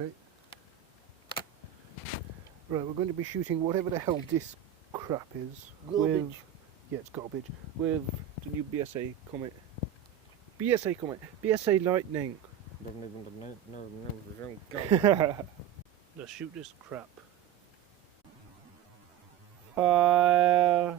Okay. Right, we're going to be shooting whatever the hell this crap is. Garbage. Yeah, it's garbage. With the new BSA Comet. BSA Lightning. Let's shoot this crap. Fire.